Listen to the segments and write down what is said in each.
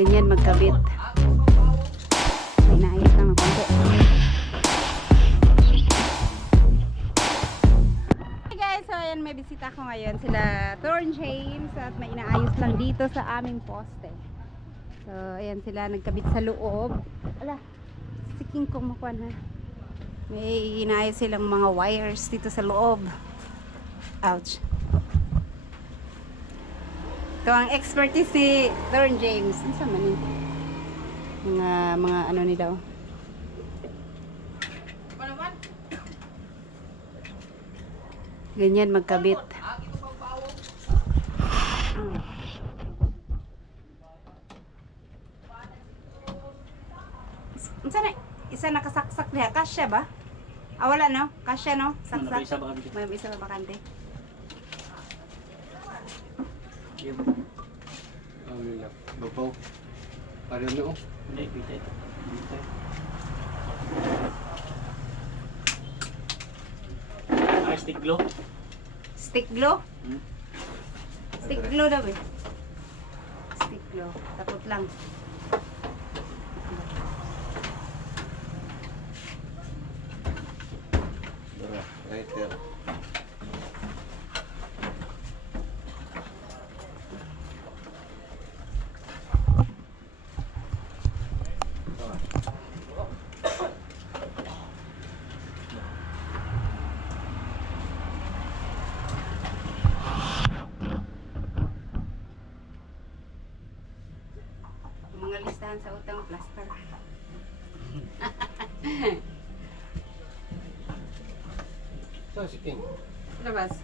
Ganyan magkabit. May naayos lang ng konti. Hey guys, so ayan, may bisita ko ngayon. Sila Thorn James at may inaayos lang dito sa aming poste. So ayan sila nagkabit sa loob. Ala, siking kong makuha na. May inaayos silang mga wires dito sa loob. Ouch. Ito ang expertise ni Thorn James. Ano sa manin? Mga ano nila. Ganyan magkabit. Isa nakasaksak niya. Kasya ba? Ah, wala no? Kasya no? Saksak. May isa ba bakante? Babaw. Pareho na Hindi, pita ito. Stick glue? Stick glue? Hmm? Stick glue daw eh. Stick glue. Takot lang. right there. Mga listahan sa utang plaster. So, si King. Labas.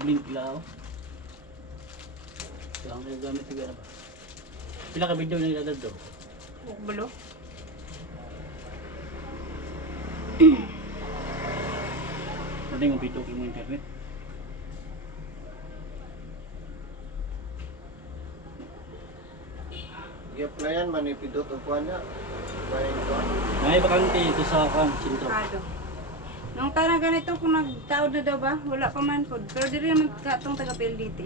Blink lang. Ito ang gamit ko ba? Pila ka video na ilalad do? Bulo. Ano yung video ko mo internet? I-applyan, manipidot o kuha niya. Bayan ko. May bakante ito sa sentro. Kado. Nung tara ganito kung nagtaod na daw ba? Wala pa man po. Pero di rin naman katong taga-PLDT.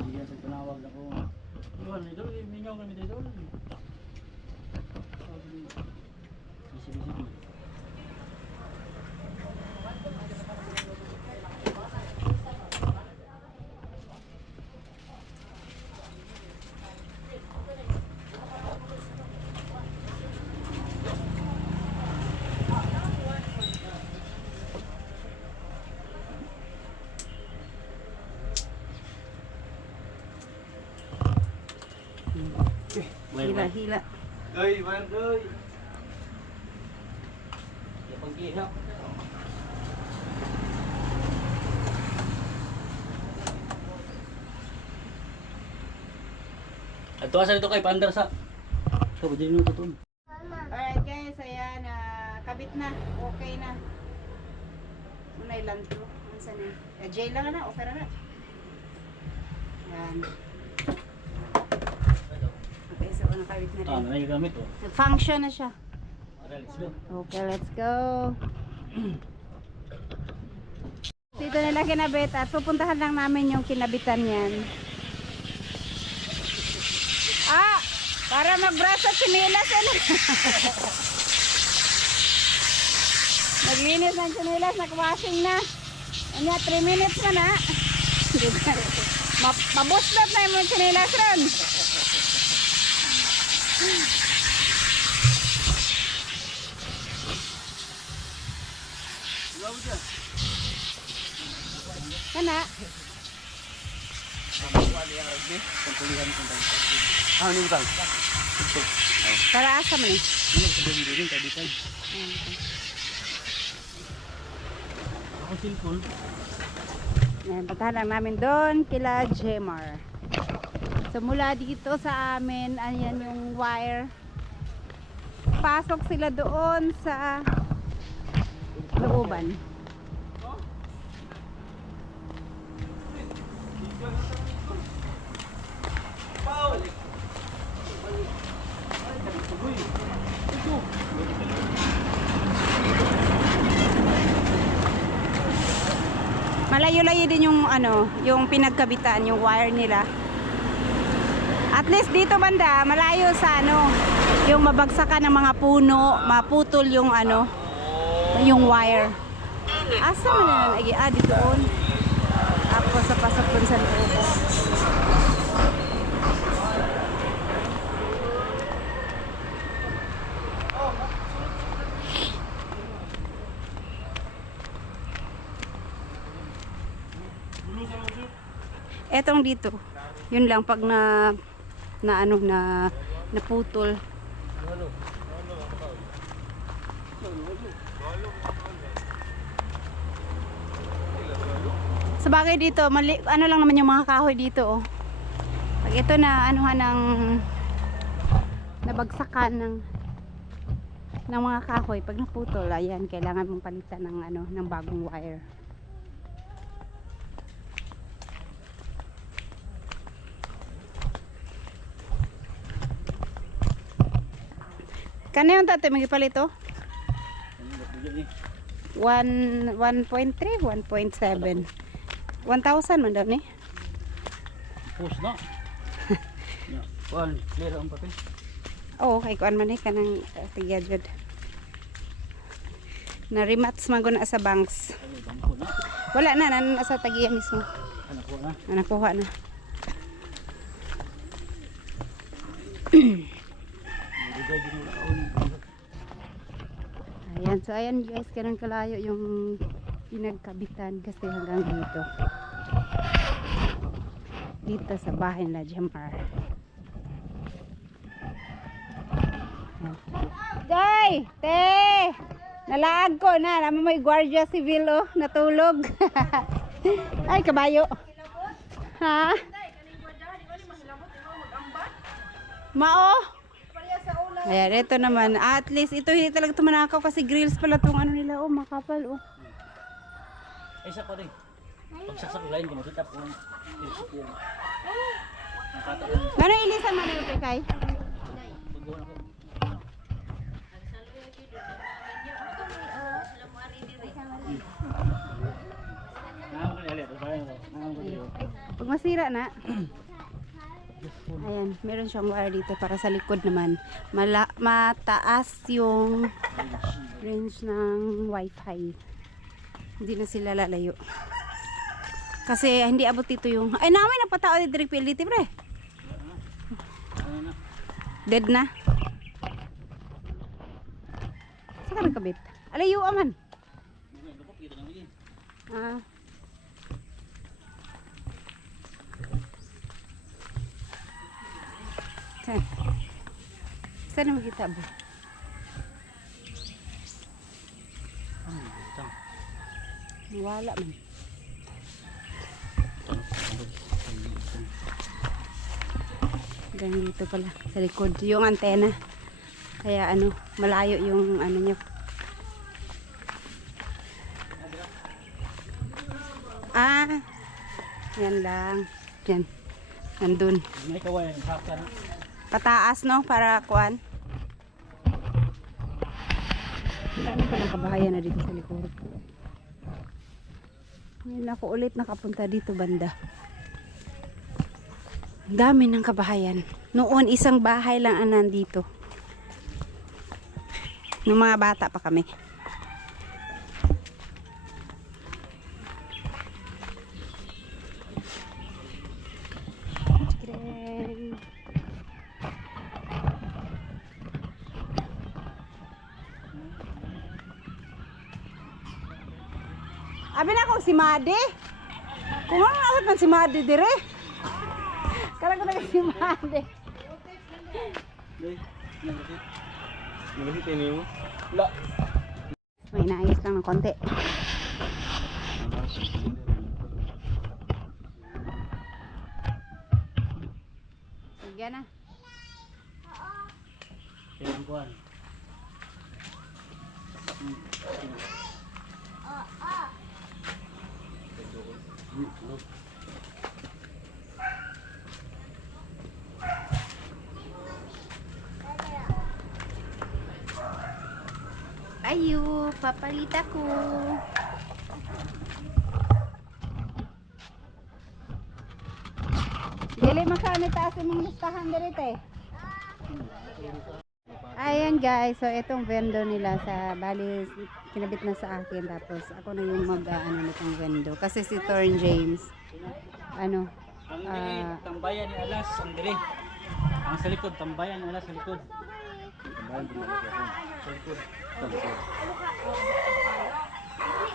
Sige, sa tinawag ako. Yun, ito, minyaw kami dito. Sige. Hila-hila. Doy, bayan doy. Yung pag-ihap. At asa dito kay Pandar sa. So, pwede nyo ito. Alright guys, ayan. Kabit na. Okay na. Muna ilan to. Ano saan eh? Jail lang na. Okay na. Ayan. Okay, so nakabit na rin. Ano yung gamit oh. Nag-function na siya. Let's go. Okay, let's go. Dito nila kinabit at pupuntahan lang namin yung kinabitan niyan. Ah! Para magbraso sinilas ano? Naglinis ng sinilas, nag-washing na. Ano 3 minutes na na. Mabustot na yung chinilas ron. Kana. Ah, ini bukan. Para asa man eh. Ini sebelum diri tadi kan. Ako cellphone. Ayan, puntahan lang namin doon kila Jemar. So mula dito sa amin, ayan yung wire. Pasok sila doon sa looban. Malayo-layo din yung ano, yung pinagkabitan, yung wire nila. At least dito banda, malayo sa ano, yung mabagsakan ng mga puno, maputol yung ano, yung wire. Asa man na lagi? Ah, ditoon. Ako sa pasok dun sa loob. Etong dito, yun lang pag naputol. Sa bagay dito, ano lang naman yung mga kahoy dito, oh. Pag ito na anuhan ng nabagsakan ng mga kahoy, pag naputol, ayan, kailangan mong palitan ng ano, ng bagong wire. Kano yung tatay magipalit oh? 1.3, 1.7. 1,000 man daw ni. Post na. Ya, kuan clear ang papel. Oo, kay kuan man ni kanang tigyad. Na remats man guna sa banks. Ay, bangko na. Wala na nan sa tagiya mismo. Anak ko na. Nakuha na. Dugay din wala kaon. Ayan, so ayan guys, ganun kalayo yung pinagkabitan kasi hanggang dito. Dito sa bahay na Jemar. Day! Te! Nalaag ko na. Naman may Guardia Civil oh, natulog. Ay, kabayo. Ha? Mao? Ayan, ito naman. At least, ito hindi talaga tumanakaw kasi grills pala itong ano nila. Oh, makapal oh. Ay, isa pa rin. Pagsasak lain ko makita po ang ilisip yun. Gano'ng ilisan man yung kay? Paggawa ko. Nang ko niya, bayan ko. Nang ko niya. Pag masira na. Ayan, meron siyang wire dito para sa likod naman. Mataas yung range ng wifi. Hindi na sila lalayo. Kasi hindi abot dito yung... Ay, namin nagpatao ni Direk PLDT, pre. Dead na. Saan ka nagkabit? Alayo aman. Ah. Saan? Saan na makita ba? Wala man. Ganito pala sa likod yung antena. Kaya ano, malayo yung ano niya. Ah, yan lang. Yan. Nandun. May kawayan, haka na. Pataas no, para kuan. Dami pa ng kabahayan na dito sa likod. Ngayon ako ulit nakapunta dito banda. Dami ng kabahayan. Noon isang bahay lang ang nandito. Nung mga bata pa kami. Abi na ako si Madi. Kung ano awat man si Madi dire. Kala ko na si Madi. Nagahit ini mo. La. May naayos lang ng konti. Sige na. Kailan kuan. Ayo, papalit ako. Dili makano taas yung listahan dito eh. Ayan guys, so itong vendor nila sa bali kinabit na sa akin tapos ako na yung mag-ano nitong vendor kasi si Torn James ano Tambayan ni Alas ang dire. Ang sa likod, tambayan ni Alas sa likod.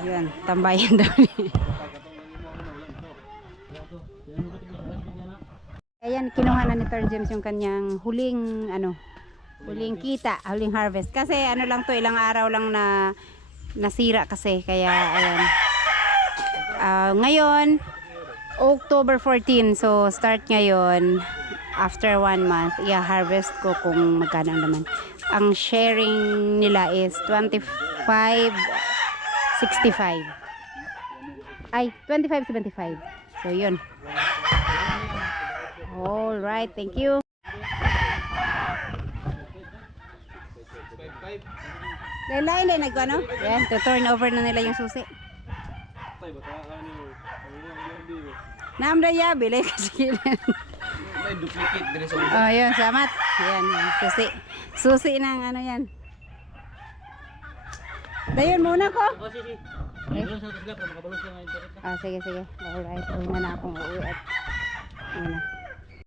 ayun, tambayan daw niya. Ayan, kinuha na ni Torn James yung kanyang huling huling kita, huling harvest. Kasi ano lang to, ilang araw lang na nasira kasi. Kaya ayan. Ngayon, October 14. So, start ngayon. After 1 month, i-harvest ko kung magkano ang laman. Ang sharing nila is 25.65. Ay, 25.75. So, yun. Alright, thank you. Lain-lain din nagano? Yan, to turn over na nila yung susi. Namda ya, bilay kasi May duplicate dire sa oh, yun, salamat. Yan, yan, susi. Susi ng ano yan. Dayon muna ko. Oh, sige. Ayun sa sila para makabalos lang ang internet. Ah, sige, sige. Alright, una na akong uuwi at ano na.